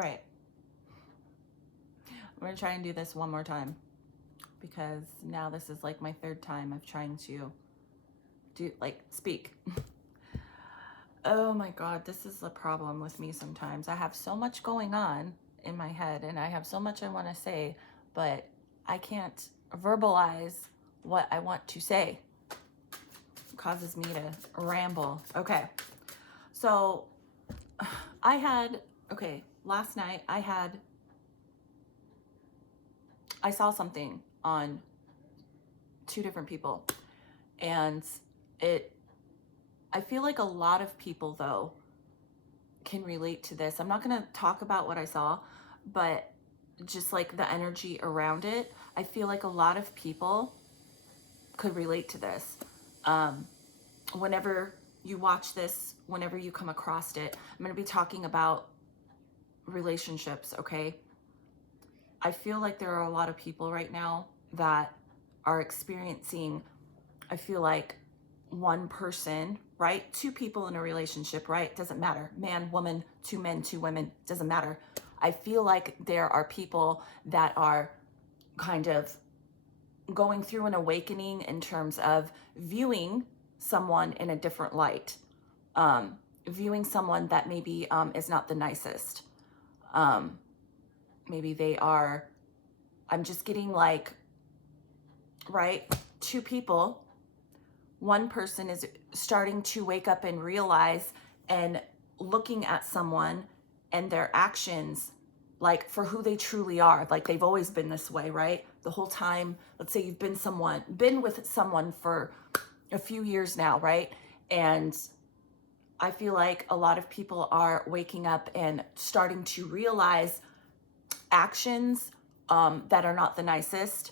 All right. I'm going to try and do this one more time because now this is like my third time of trying to speak. Oh my God, this is the problem with me sometimes. I have so much going on in my head and I have so much I want to say, but I can't verbalize what I want to say. It causes me to ramble. Okay. So last night I saw something on two different people, and I feel like a lot of people though can relate to this. I'm not going to talk about what I saw, but just like the energy around it, I feel like a lot of people could relate to this. Whenever you watch this, whenever you come across it, I'm going to be talking about relationships, okay? I feel like there are a lot of people right now that are experiencing, I feel like one person, right? Two people in a relationship, right? Doesn't matter. Man, woman, two men, two women, doesn't matter. I feel like there are people that are kind of going through an awakening in terms of viewing someone in a different light, viewing someone that maybe is not the nicest. Maybe they are, I'm just getting like, right? Two people, one person is starting to wake up and realize and looking at someone and their actions like for who they truly are. Like they've always been this way, right? The whole time. Let's say you've been with someone for a few years now, right? And I feel like a lot of people are waking up and starting to realize actions that are not the nicest,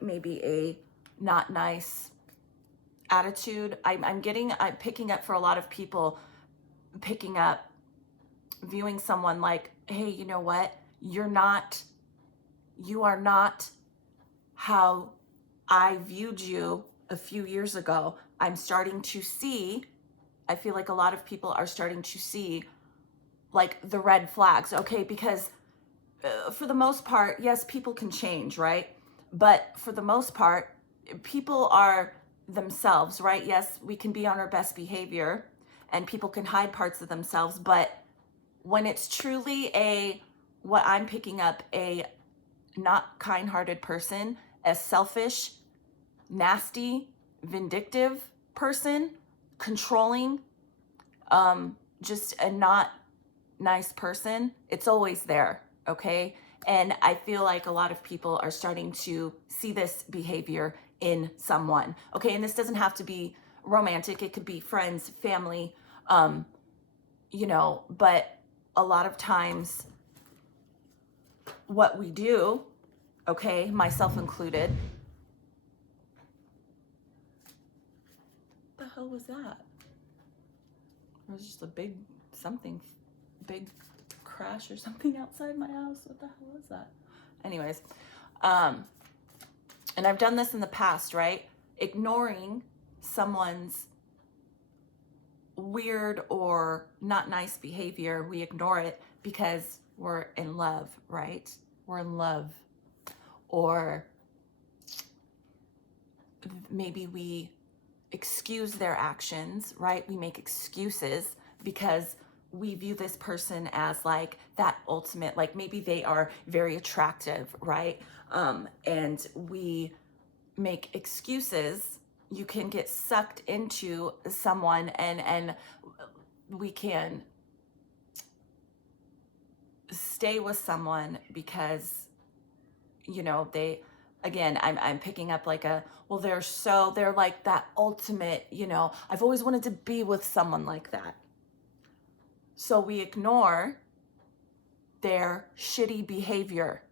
maybe a not nice attitude. I'm picking up for a lot of people, picking up, viewing someone like, hey, you know what? You are not how I viewed you a few years ago. I'm starting to see, I feel like a lot of people are starting to see like the red flags, okay? Because for the most part, yes, people can change, right? But for the most part, people are themselves, right? Yes, we can be on our best behavior and people can hide parts of themselves, but when it's truly what I'm picking up, a not kind-hearted person, a selfish, nasty, vindictive person, controlling, just a not nice person, it's always there, okay? And I feel like a lot of people are starting to see this behavior in someone, okay? And this doesn't have to be romantic. It could be friends, family, but a lot of times what we do, okay, myself included. What the hell was that? It was just a big crash or something outside my house. What the hell was that? Anyways, and I've done this in the past, right? Ignoring someone's weird or not nice behavior, we ignore it because we're in love, right? We're in love. Or maybe we excuse their actions, right? We make excuses because we view this person as like that ultimate, like maybe they are very attractive, right? And we make excuses. You can get sucked into someone and we can stay with someone because, I'm picking up like they're like that ultimate, I've always wanted to be with someone like that. So we ignore their shitty behavior.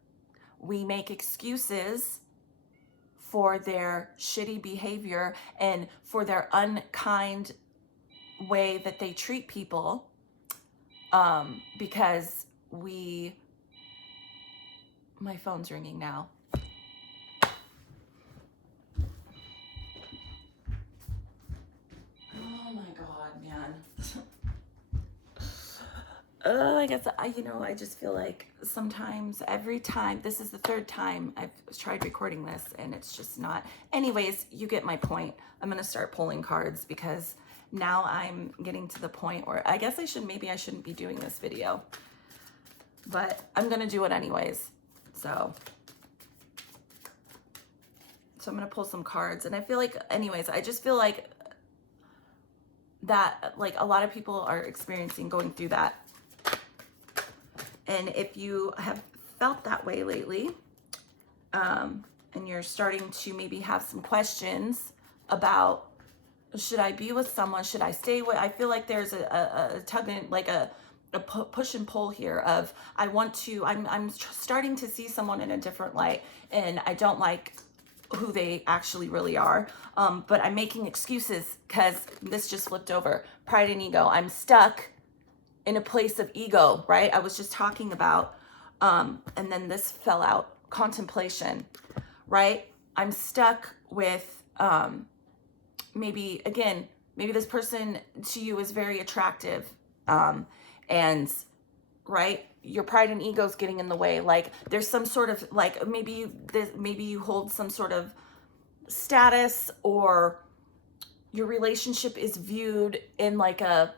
We make excuses for their shitty behavior and for their unkind way that they treat people, because my phone's ringing now. Oh my God, man. I guess I just feel like sometimes, every time, this is the third time I've tried recording this and it's just not. Anyways, you get my point. I'm going to start pulling cards because now I'm getting to the point where I guess maybe I shouldn't be doing this video, but I'm going to do it anyways. So I'm going to pull some cards, and I feel like, anyways, I just feel like that, like, a lot of people are going through that. And if you have felt that way lately, and you're starting to maybe have some questions about, should I be with someone? Should I stay with? I feel like there's a tug in, like a push and pull here of, I'm starting to see someone in a different light, and I don't like who they actually really are. But I'm making excuses because this just flipped over. Pride and ego. I'm stuck in a place of ego, right? I was just talking about, and then this fell out. Contemplation, right? I'm stuck with, maybe this person to you is very attractive. And right, your pride and ego is getting in the way. Like, there's some sort of, like, maybe you hold some sort of status, or your relationship is viewed in like a,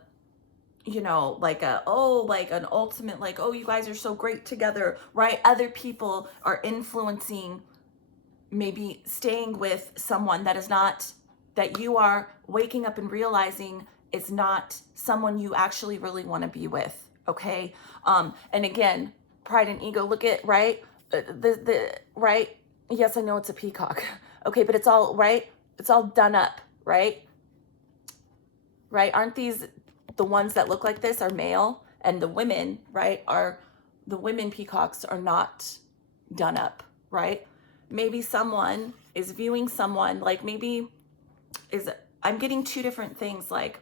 like an ultimate, like, oh, you guys are so great together, right? Other people are influencing, maybe staying with someone that you are waking up and realizing is not someone you actually really want to be with. Okay. And again, pride and ego, look at, right? Right. Yes, I know it's a peacock. Okay. But it's all right. It's all done up, right? Right. Aren't these the ones that look like this are male, and the women, right, the women peacocks are not done up, right? Maybe someone is viewing someone, like, I'm getting two different things. Like,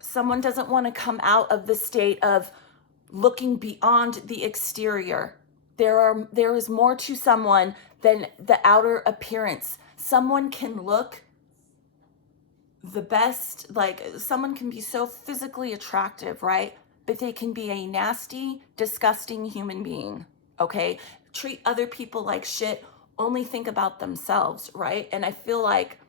someone doesn't want to come out of the state of looking beyond the exterior. There is more to someone than the outer appearance. Someone can look the best, like, someone can be so physically attractive, right? But they can be a nasty, disgusting human being, okay? Treat other people like shit, only think about themselves, right? And I feel like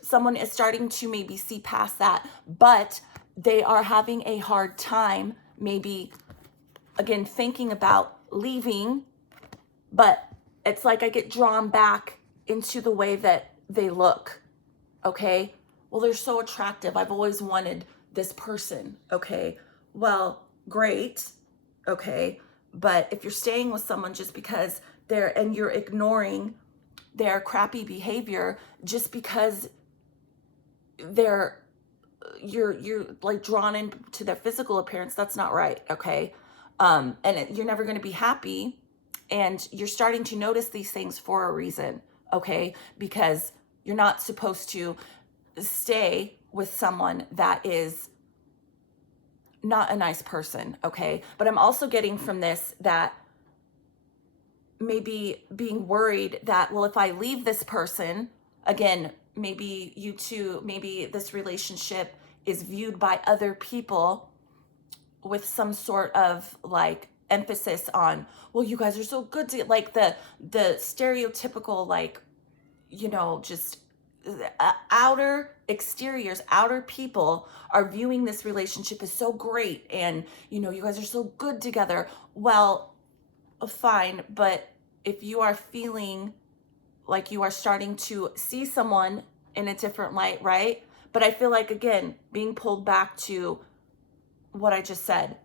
someone is starting to maybe see past that, but they are having a hard time, maybe, again, thinking about leaving, but it's like I get drawn back into the way that they look, okay? Well, they're so attractive. I've always wanted this person, okay? Well, great, okay? But if you're staying with someone just because you're ignoring their crappy behavior just because you're like drawn into their physical appearance, that's not right, okay? You're never going to be happy, and you're starting to notice these things for a reason, okay? Because you're not supposed to stay with someone that is not a nice person, okay? But I'm also getting from this that maybe being worried that, well, if I leave this person, again, maybe this relationship is viewed by other people with some sort of, like, emphasis on, well, you guys are so good to, like, the stereotypical, like, just outer people are viewing this relationship as so great, and you guys are so good together. Well, fine, but if you are feeling like you are starting to see someone in a different light, right? But I feel like, again, being pulled back to what I just said,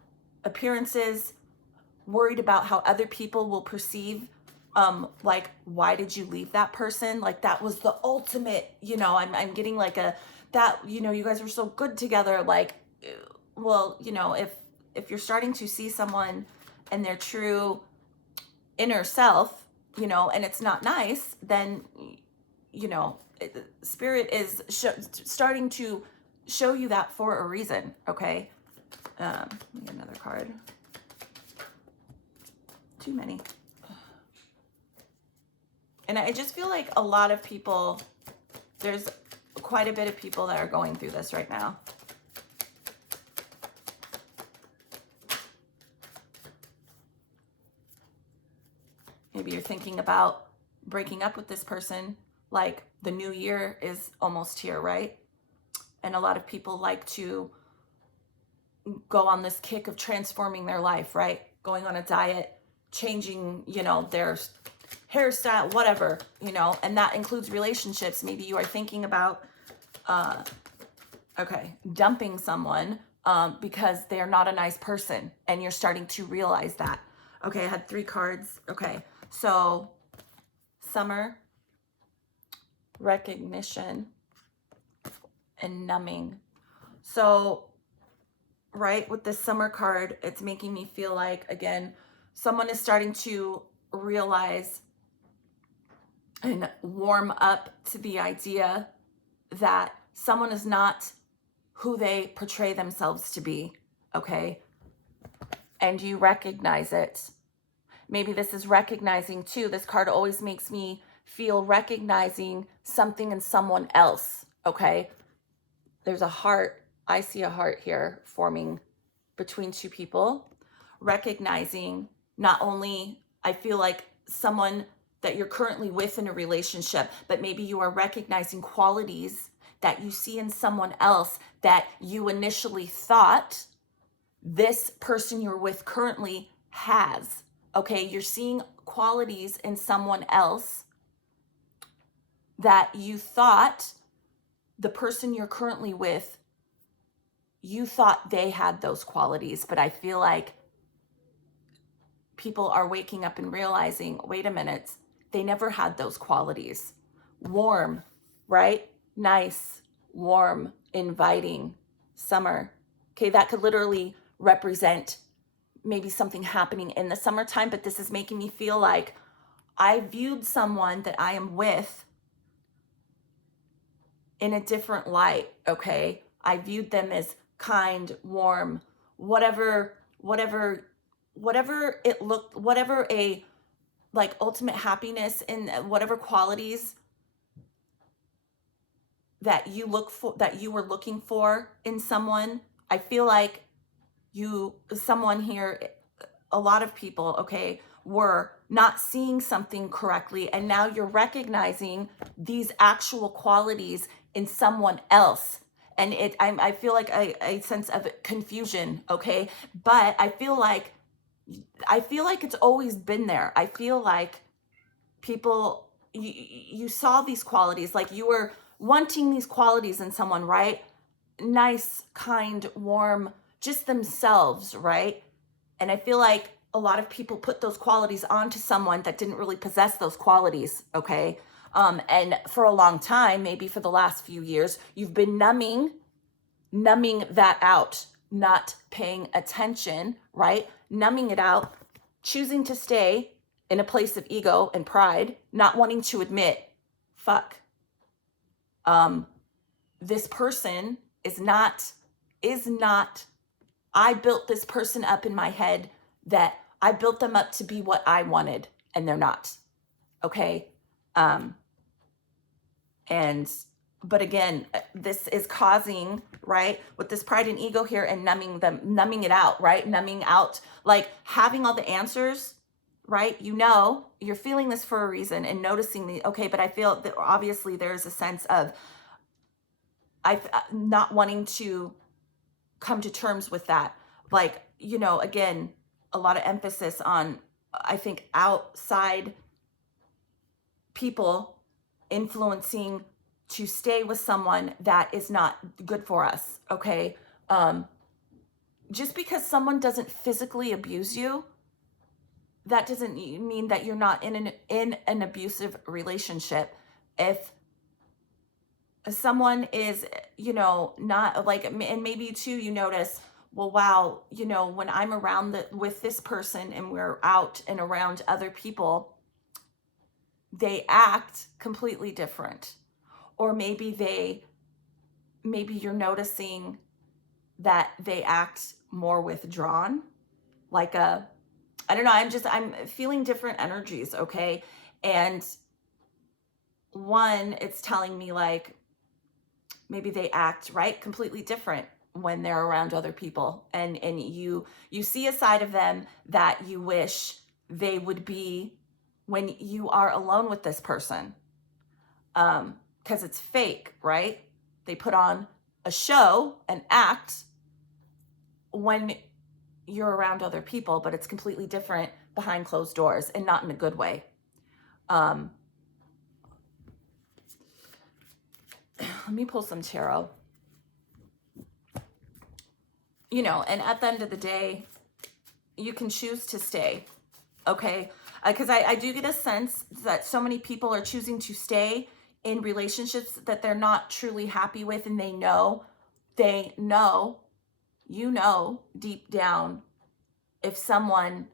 appearances, worried about how other people will perceive, like, why did you leave that person? Like, that was the ultimate, I'm getting like you guys were so good together. Like, well, if you're starting to see someone and their true inner self, and it's not nice, then, spirit is starting to show you that for a reason, okay? Let me get another card. Too many. And I just feel like a lot of people, there's quite a bit of people that are going through this right now. Maybe you're thinking about breaking up with this person. Like the new year is almost here, right? And a lot of people like to go on this kick of transforming their life, right? Going on a diet, changing, their hairstyle, whatever, and that includes relationships. Maybe you are thinking about, dumping someone because they're not a nice person, and you're starting to realize that. Okay, I had 3 cards. Okay, so summer, recognition, and numbing. So, right, with this summer card, it's making me feel like, again, someone is starting to realize and warm up to the idea that someone is not who they portray themselves to be, okay? And you recognize it. Maybe this is recognizing too. This card always makes me feel recognizing something in someone else, okay? There's a heart. I see a heart here forming between 2 people. Recognizing not only, I feel like someone that you're currently with in a relationship, but maybe you are recognizing qualities that you see in someone else that you initially thought this person you're with currently has. Okay, you're seeing qualities in someone else that you thought the person you're currently with, you thought they had those qualities. But I feel like people are waking up and realizing, wait a minute, they never had those qualities. Warm, right? Nice, warm, inviting, summer. Okay, that could literally represent maybe something happening in the summertime, but this is making me feel like I viewed someone that I am with in a different light, okay? I viewed them as kind, warm, whatever it looked, whatever a like ultimate happiness in whatever qualities that you were looking for in someone. I feel like someone here, a lot of people, okay, were not seeing something correctly, and now you're recognizing these actual qualities in someone else. And I feel like a sense of confusion, okay? But I feel like it's always been there. I feel like people, you saw these qualities, like you were wanting these qualities in someone, right? Nice, kind, warm, just themselves, right? And I feel like a lot of people put those qualities onto someone that didn't really possess those qualities, okay? And for a long time, maybe for the last few years, you've been numbing that out, not paying attention, right? Numbing it out, choosing to stay in a place of ego and pride, not wanting to admit, fuck, this person is not, I built this person up in my head, that I built them up to be what I wanted, and they're not, okay? But again, this is causing, right, with this pride and ego here, and numbing it out, right? Numbing out, like having all the answers, right? You're feeling this for a reason, and noticing okay, but I feel that obviously there's a sense of not wanting to come to terms with that. Like, again, a lot of emphasis on, I think, outside people influencing to stay with someone that is not good for us, okay? Just because someone doesn't physically abuse you, that doesn't mean that you're not in an abusive relationship. If someone is, not like, and maybe too, you notice, well, wow, when I'm around with this person and we're out and around other people, they act completely different. Or maybe you're noticing that they act more withdrawn, like I don't know, I'm feeling different energies, okay? And one, it's telling me like, maybe they act, right, completely different when they're around other people. And you see a side of them that you wish they would be when you are alone with this person, because it's fake, right? They put on a show, an act when you're around other people, but it's completely different behind closed doors, and not in a good way. Let me pull some tarot. You know, and at the end of the day, you can choose to stay, okay? Because I do get a sense that so many people are choosing to stay in relationships that they're not truly happy with, and they know, you know, deep down, if someone,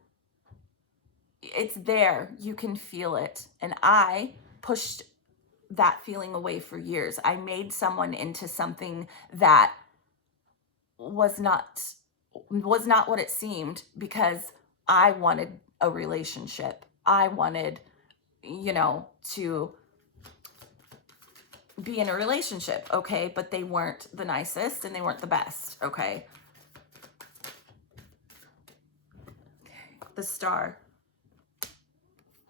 it's there, you can feel it. And I pushed that feeling away for years. I made someone into something that was not what it seemed, because I wanted a relationship. I wanted, you know, to be in a relationship, okay? But they weren't the nicest and they weren't the best, okay? The Star.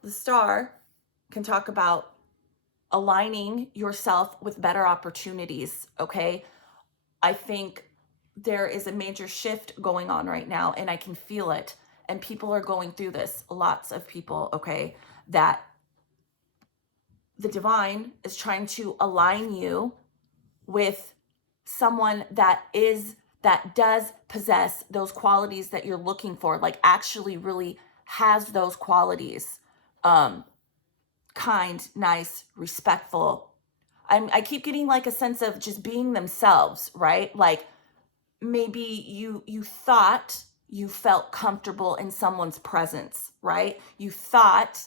The Star can talk about aligning yourself with better opportunities, okay? I think there is a major shift going on right now, and I can feel it. And people are going through this, lots of people, okay? That the divine is trying to align you with someone that does possess those qualities that you're looking for, like actually really has those qualities. Kind, nice, respectful. I keep getting like a sense of just being themselves, right? Like maybe you thought you felt comfortable in someone's presence, right? You thought,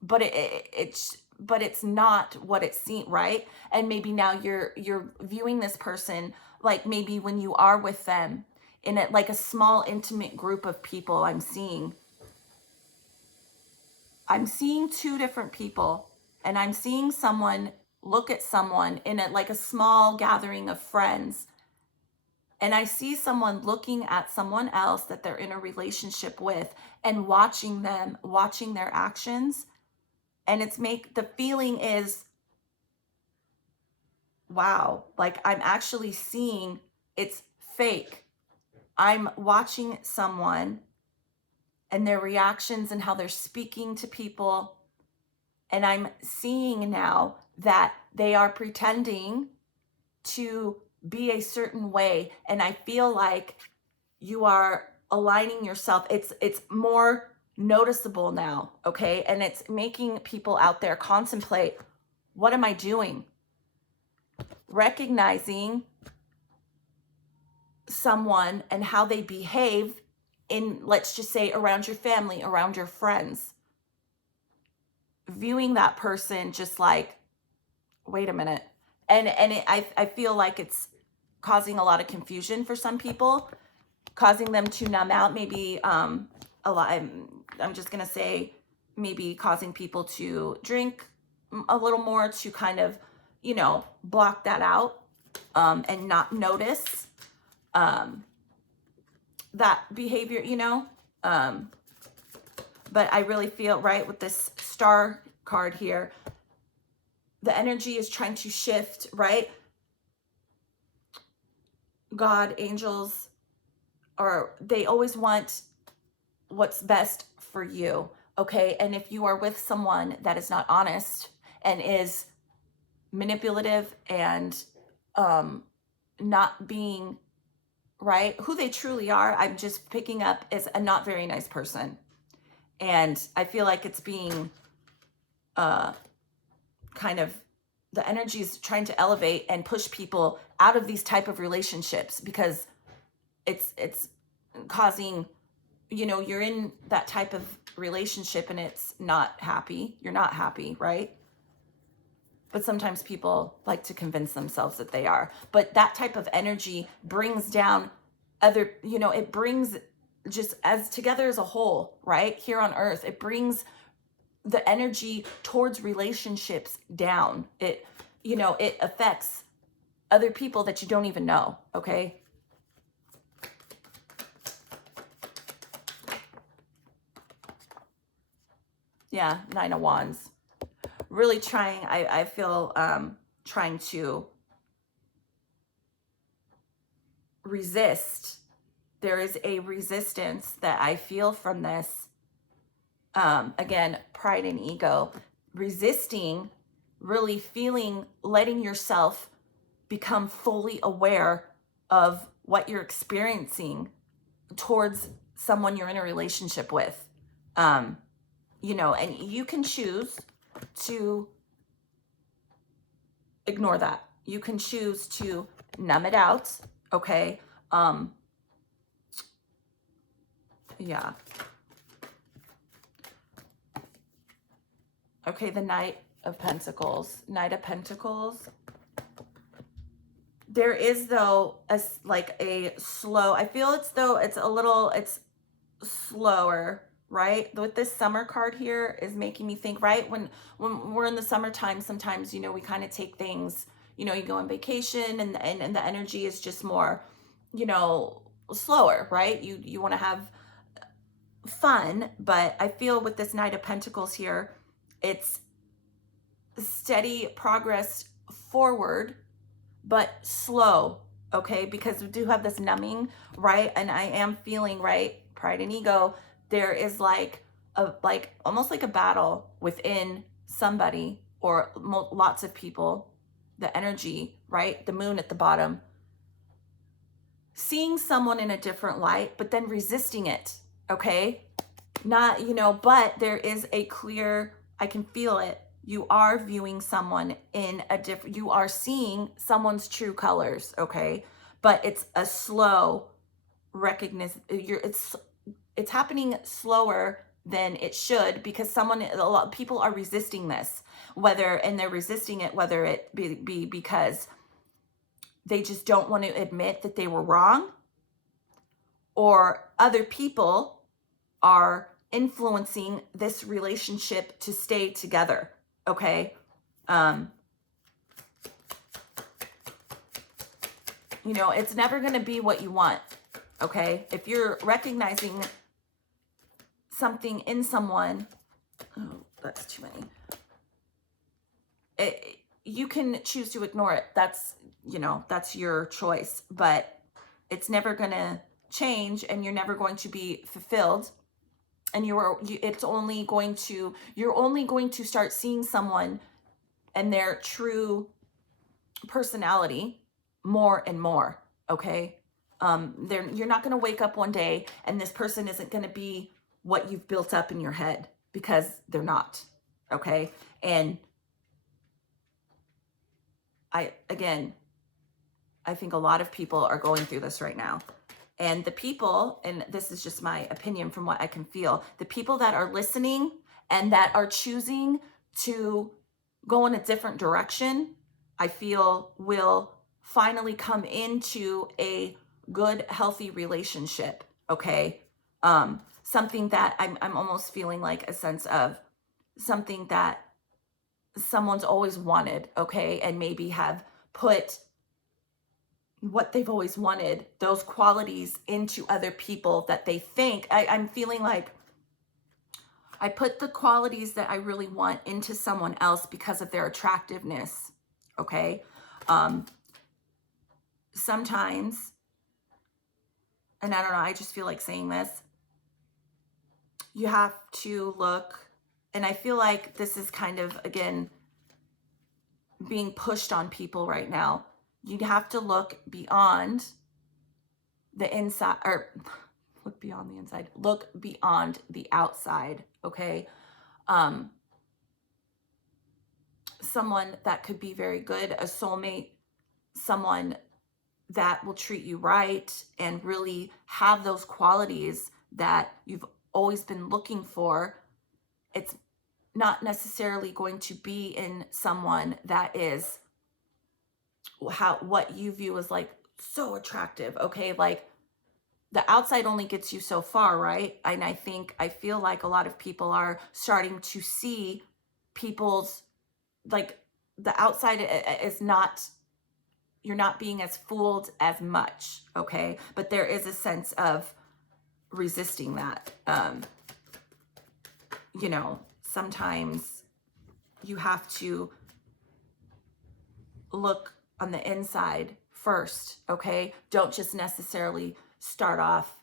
but it's not what it seemed, right? And maybe now you're viewing this person, like maybe when you are with them in it, like a small intimate group of people. I'm seeing two different people, and I'm seeing someone look at someone in it like a small gathering of friends. And I see someone looking at someone else that they're in a relationship with and watching them, watching their actions. And the feeling is, wow, like I'm actually seeing it's fake. I'm watching someone and their reactions and how they're speaking to people. And I'm seeing now that they are pretending to be a certain way. And I feel like you are aligning yourself. It's more noticeable now, okay? And it's making people out there contemplate, what am I doing? Recognizing someone and how they behave in, let's just say, around your family, around your friends. Viewing that person just like, wait a minute. I feel like it's causing a lot of confusion for some people, causing them to numb out. Maybe a lot. I'm just gonna say, maybe causing people to drink a little more to kind of, you know, block that out, and not notice that behavior, you know. But I really feel, right, with this Star card here, the energy is trying to shift, right? God, angels, they always want what's best for you, okay? And if you are with someone that is not honest and is manipulative and not being, right, who they truly are, I'm just picking up as a not very nice person. And I feel like it's being kind of, the energy is trying to elevate and push people out of these type of relationships, because it's causing, you know, you're in that type of relationship and it's not happy. You're not happy, right? But sometimes people like to convince themselves that they are. But that type of energy brings down other, you know, it brings, just as together as a whole, right? Here on earth, it brings the energy towards relationships down. It, you know, it affects other people that you don't even know, okay? Yeah, Nine of Wands. Really trying, I feel, trying to resist. There is a resistance that I feel from this. Again, pride and ego. Resisting, really feeling, letting yourself become fully aware of what you're experiencing towards someone you're in a relationship with. You know, and you can choose to ignore that. You can choose to numb it out, okay? Yeah. Okay, the Knight of Pentacles. Knight of Pentacles. There is, though, like a slow, I feel it's, though, it's a little, it's slower, right? With this summer card here is making me think, right? When we're in the summertime, sometimes, you know, we kind of take things, you know, you go on vacation and the energy is just more, you know, slower, right? You want to have fun, but I feel with this Knight of Pentacles here, it's steady progress forward, but slow, okay? Because we do have this numbing, right? And I am feeling, right, pride and ego, there is like a, like almost like a battle within somebody or lots of people, the energy, right? The moon at the bottom, seeing someone in a different light, but then resisting it, okay? Not, you know, but there is a clear, I can feel it. You are viewing someone in a different, you are seeing someone's true colors, okay? But it's a slow recognition. It's happening slower than it should because a lot of people are resisting this, and they're resisting it, whether it be because they just don't want to admit that they were wrong, or other people are influencing this relationship to stay together, okay? You know, it's never going to be what you want, okay? If you're recognizing something in someone, oh, that's too many. You can choose to ignore it. That's, you know, that's your choice, but it's never going to change and you're never going to be fulfilled. And you're only going to start seeing someone and their true personality more and more, okay? You're not going to wake up one day and this person isn't going to be what you've built up in your head, because they're not, okay? And I think a lot of people are going through this right now. And the people, and this is just my opinion from what I can feel, the people that are listening and that are choosing to go in a different direction, I feel will finally come into a good, healthy relationship, okay? Something that I'm almost feeling like a sense of something that someone's always wanted, okay? And maybe have put what they've always wanted, those qualities, into other people that they think, I'm feeling like I put the qualities that I really want into someone else because of their attractiveness, okay? Sometimes, and I don't know, I just feel like saying this, you have to look, and I feel like this is kind of, again, being pushed on people right now. You'd have to look beyond the inside, or look beyond the inside, look beyond the outside, okay? Someone that could be very good, a soulmate, someone that will treat you right and really have those qualities that you've always been looking for. It's not necessarily going to be in someone that is what you view as like so attractive, okay? Like the outside only gets you so far, right? And I feel like a lot of people are starting to see people's, like, the outside is not, you're not being as fooled as much, okay? But there is a sense of resisting that, you know, sometimes you have to look on the inside first, okay? Don't just necessarily start off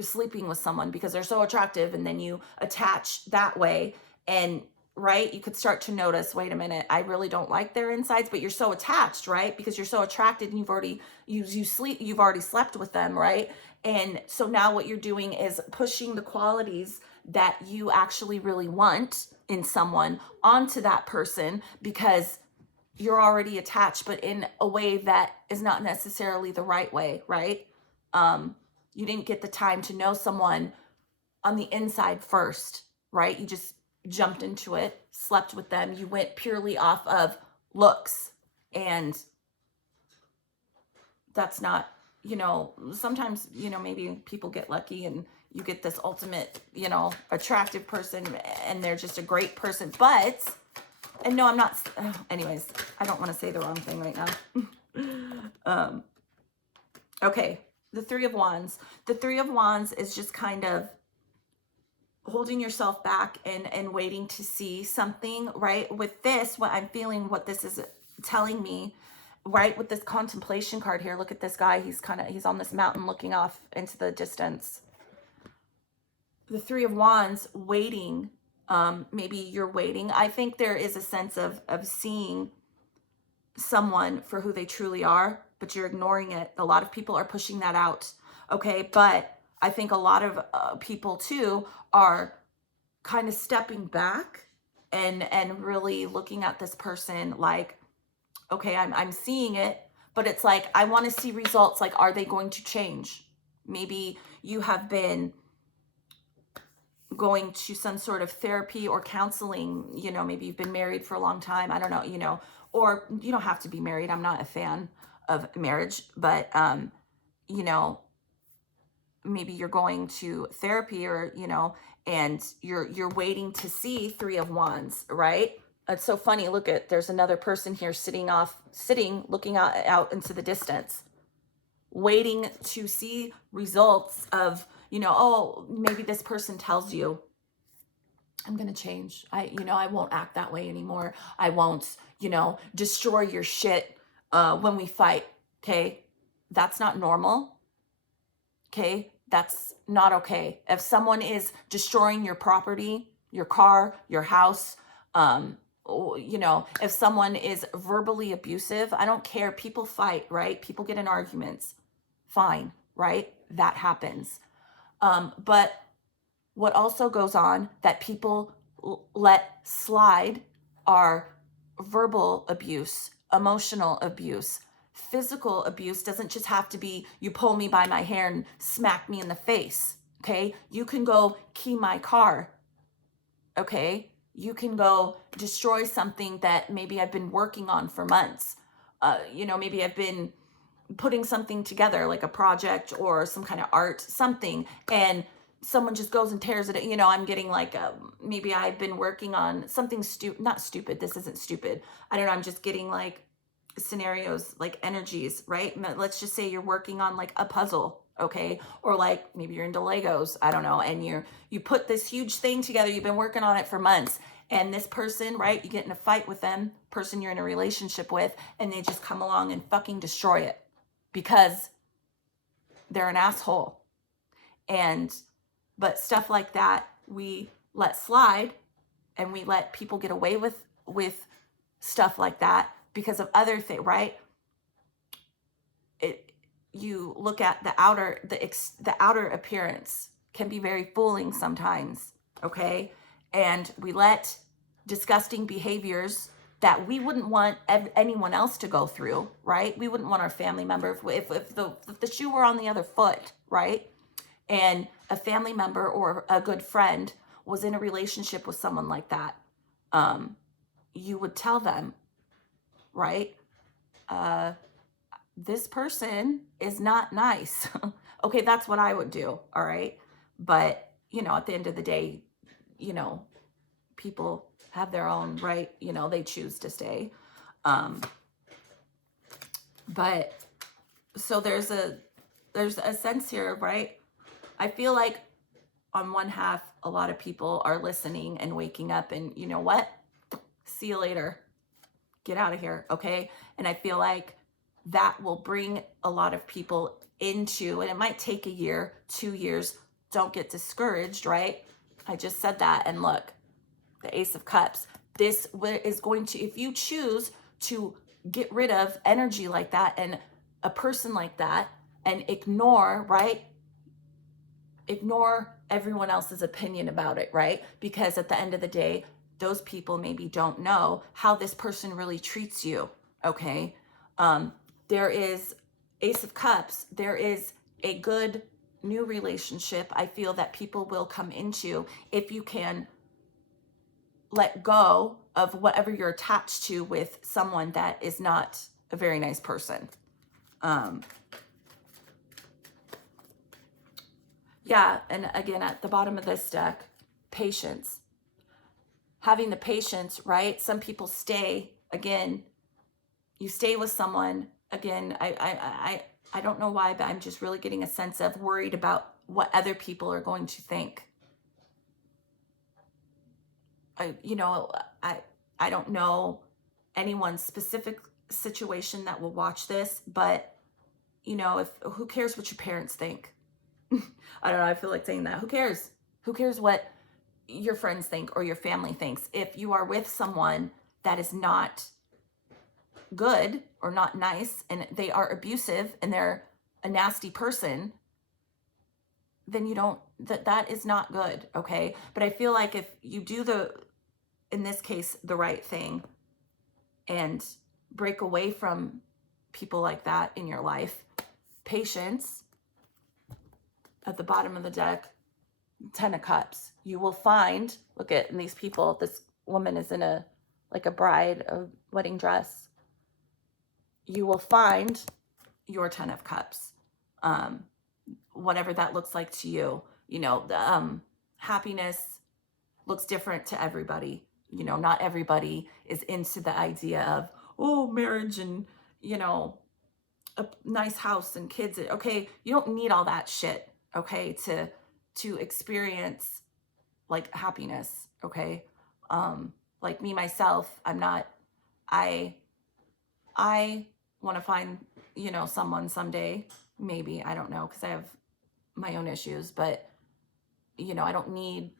sleeping with someone because they're so attractive and then you attach that way, and right, you could start to notice, wait a minute, I really don't like their insides, but you're so attached, right? Because you're so attracted and you've already you've already slept with them, right? And so now what you're doing is pushing the qualities that you actually really want in someone onto that person because you're already attached, but in a way that is not necessarily the right way, right? You didn't get the time to know someone on the inside first, right? You just jumped into it, slept with them. You went purely off of looks. And that's not, sometimes, maybe people get lucky and you get this ultimate, attractive person and they're just a great person. But, and no, I'm not, anyways, I don't want to say the wrong thing right now. Okay. The Three of Wands. The Three of Wands is just kind of holding yourself back and waiting to see something, right? With this, what I'm feeling, what this is telling me, right? With this contemplation card here, look at this guy. He's on this mountain looking off into the distance. The Three of Wands, waiting. Maybe you're waiting. I think there is a sense of seeing someone for who they truly are, but you're ignoring it. A lot of people are pushing that out. Okay. But I think a lot of people too are kind of stepping back and really looking at this person like, okay, I'm seeing it, but it's like, I want to see results. Like, are they going to change? Maybe you have been going to some sort of therapy or counseling, maybe you've been married for a long time. I don't know, or you don't have to be married. I'm not a fan of marriage, but, maybe you're going to therapy or, and you're waiting to see Three of Wands, right? It's so funny. Look at, there's another person here looking out into the distance, waiting to see results of, oh, maybe this person tells you, I'm going to change. I won't act that way anymore. I won't, destroy your shit when we fight. Okay. That's not normal. Okay. That's not okay. If someone is destroying your property, your car, your house, if someone is verbally abusive, I don't care. People fight, right? People get in arguments. Fine, right? That happens. But what also goes on that people let slide are verbal abuse, emotional abuse. Physical abuse doesn't just have to be you pull me by my hair and smack me in the face, okay? You can go key my car, okay? You can go destroy something that maybe I've been working on for months. Maybe I've been putting something together like a project or some kind of art, something, and someone just goes and tears it. I'm getting like, maybe I've been working on something not stupid. This isn't stupid. I don't know. I'm just getting like scenarios, like energies, right? Let's just say you're working on like a puzzle, okay? Or like maybe you're into Legos, I don't know, and you put this huge thing together, you've been working on it for months, and this person, right, you get in a fight with them, person you're in a relationship with, and they just come along and fucking destroy it because they're an asshole. But stuff like that, we let slide, and we let people get away with stuff like that because of other things, right? You look at the outer appearance can be very fooling sometimes, okay? And we let disgusting behaviors that we wouldn't want anyone else to go through, right? We wouldn't want our family member, if the shoe were on the other foot, right? And a family member or a good friend was in a relationship with someone like that, you would tell them, right? This person is not nice. Okay, that's what I would do, all right? But, at the end of the day, people have their own right, they choose to stay. But so there's a sense here, right? I feel like on one half, a lot of people are listening and waking up and you know what? See you later. Get out of here, okay? And I feel like that will bring a lot of people into, and it might take a year, 2 years. Don't get discouraged, right? I just said that. And look, the Ace of Cups. This is going to, if you choose to get rid of energy like that and a person like that and ignore, right? Ignore everyone else's opinion about it, right? Because at the end of the day, those people maybe don't know how this person really treats you, okay? There is Ace of Cups. There is a good new relationship I feel that people will come into if you can let go of whatever you're attached to with someone that is not a very nice person. Yeah, and again, at the bottom of this deck, patience. Having the patience, right? Some people stay, again, you stay with someone, again, I don't know why, but I'm just really getting a sense of worried about what other people are going to think. I don't know anyone's specific situation that will watch this, but who cares what your parents think? I don't know, I feel like saying that. Who cares? Who cares what your friends think or your family thinks? If you are with someone that is not good or not nice and they are abusive and they're a nasty person, then that is not good, okay? But I feel like if you do in this case, the right thing and break away from people like that in your life, patience. At the bottom of the deck, 10 of Cups. You will find, look at these people, this woman is in a bride, a wedding dress. You will find your 10 of Cups. Whatever that looks like to you. Happiness looks different to everybody. Not everybody is into the idea of, marriage and, a nice house and kids. Okay, you don't need all that shit, okay, to experience like happiness, okay? Like me myself, I want to find, someone someday, maybe, I don't know, because I have my own issues, but I don't need,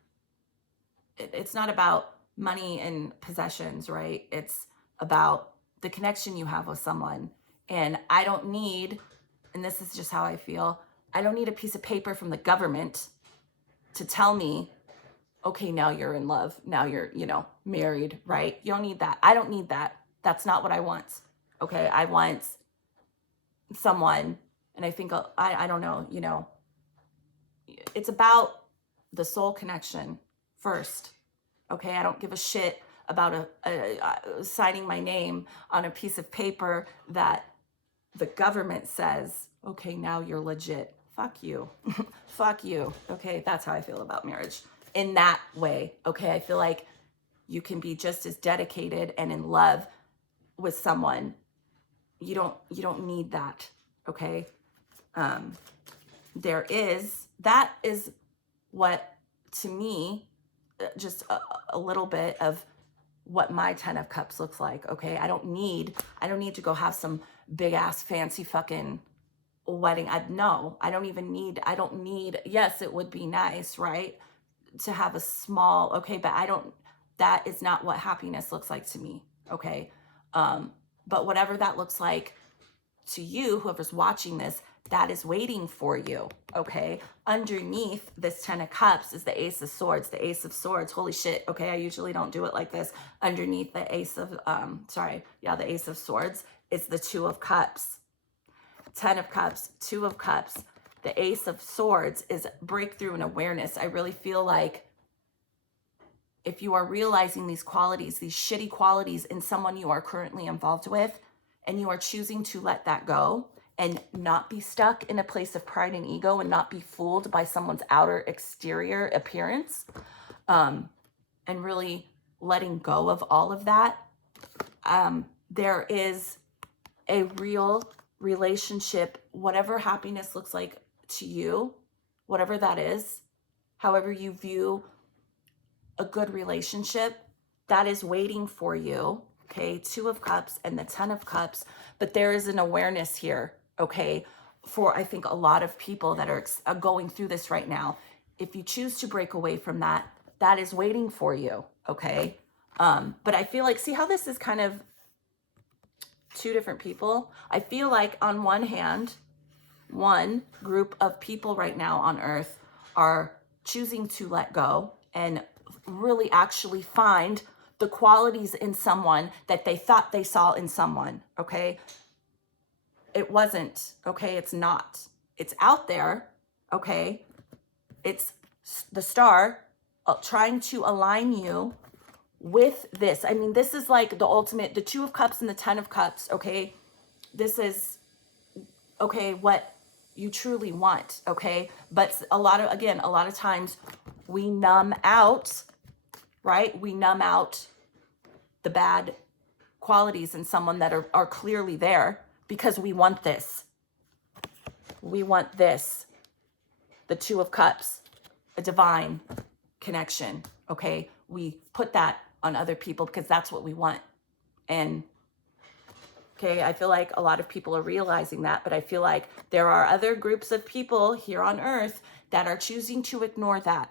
it's not about money and possessions, right? It's about the connection you have with someone. And I don't need, and this is just how I feel, I don't need a piece of paper from the government to tell me, okay, now you're in love. Now you're, married, right? You don't need that. I don't need that. That's not what I want. Okay. I want someone, and I think, I don't know, it's about the soul connection first. Okay. I don't give a shit about signing my name on a piece of paper that the government says, okay, now you're legit. Fuck you. Fuck you. Okay, that's how I feel about marriage. In that way, okay, I feel like you can be just as dedicated and in love with someone. You don't need that, okay? That is what, to me, just a little bit of what my 10 of Cups looks like, okay? I don't need to go have some big ass fancy fucking wedding. I don't need, yes, it would be nice, right? To have a small, okay, but that is not what happiness looks like to me, okay? But whatever that looks like to you, whoever's watching this, that is waiting for you, okay? Underneath this 10 of Cups is the Ace of Swords. The Ace of Swords, holy shit, okay, I usually don't do it like this. Underneath the Ace of, the Ace of Swords is the 2 of Cups. 10 of Cups, 2 of Cups. The Ace of Swords is breakthrough and awareness. I really feel like if you are realizing these qualities, these shitty qualities in someone you are currently involved with, and you are choosing to let that go and not be stuck in a place of pride and ego and not be fooled by someone's outer exterior appearance, and really letting go of all of that, there is a real relationship, whatever happiness looks like to you, whatever that is, however you view a good relationship, that is waiting for you. Okay, Two of Cups and the Ten of Cups. But there is an awareness here, okay, for I think a lot of people that are going through this right now. If you choose to break away from that, that is waiting for you, okay? But I feel like, see how this is kind of two different people? I feel like on one hand, one group of people right now on earth are choosing to let go and really actually find the qualities in someone that they thought they saw in someone, okay? It wasn't, okay? It's not. It's out there, okay? It's the star trying to align you with this. I mean, this is like the ultimate, the Two of Cups and the Ten of Cups, okay? This is, okay, what you truly want, okay? But a lot of times we numb out, right? We numb out the bad qualities in someone that are clearly there because we want this. We want this. The Two of Cups, a divine connection, okay? We put that on other people because that's what we want. And okay, I feel like a lot of people are realizing that, but I feel like there are other groups of people here on earth that are choosing to ignore that.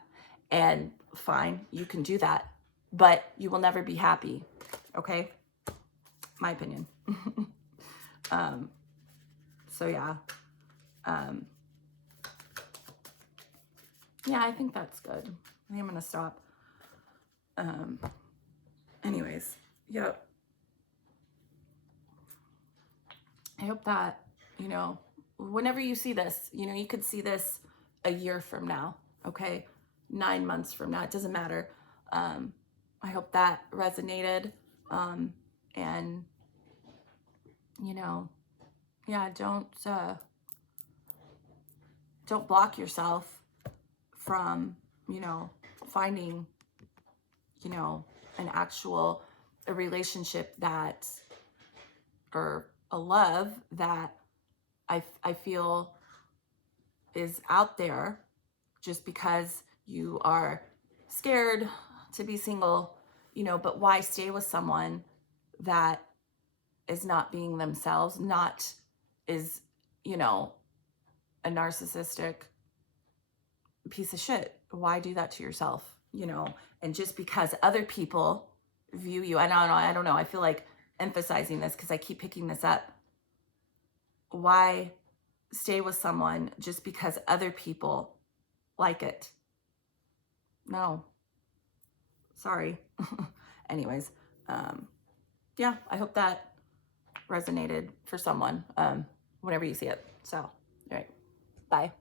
And fine, you can do that, but you will never be happy, okay? My opinion. So yeah. Yeah, I think that's good. I think I'm gonna stop. Anyways, yep. I hope that, you know, whenever you see this, you know, you could see this a year from now, okay? 9 months from now, it doesn't matter. I hope that resonated. And, you know, yeah, don't block yourself from, you know, finding, you know, a relationship that, or a love that I feel is out there just because you are scared to be single, you know, but why stay with someone that is not being themselves, is, you know, a narcissistic piece of shit? Why do that to yourself, you know? And just because other people view you, I don't know, I feel like emphasizing this because I keep picking this up. Why stay with someone just because other people like it? No. Sorry. Anyways, yeah, I hope that resonated for someone, whenever you see it. So, all right. Bye.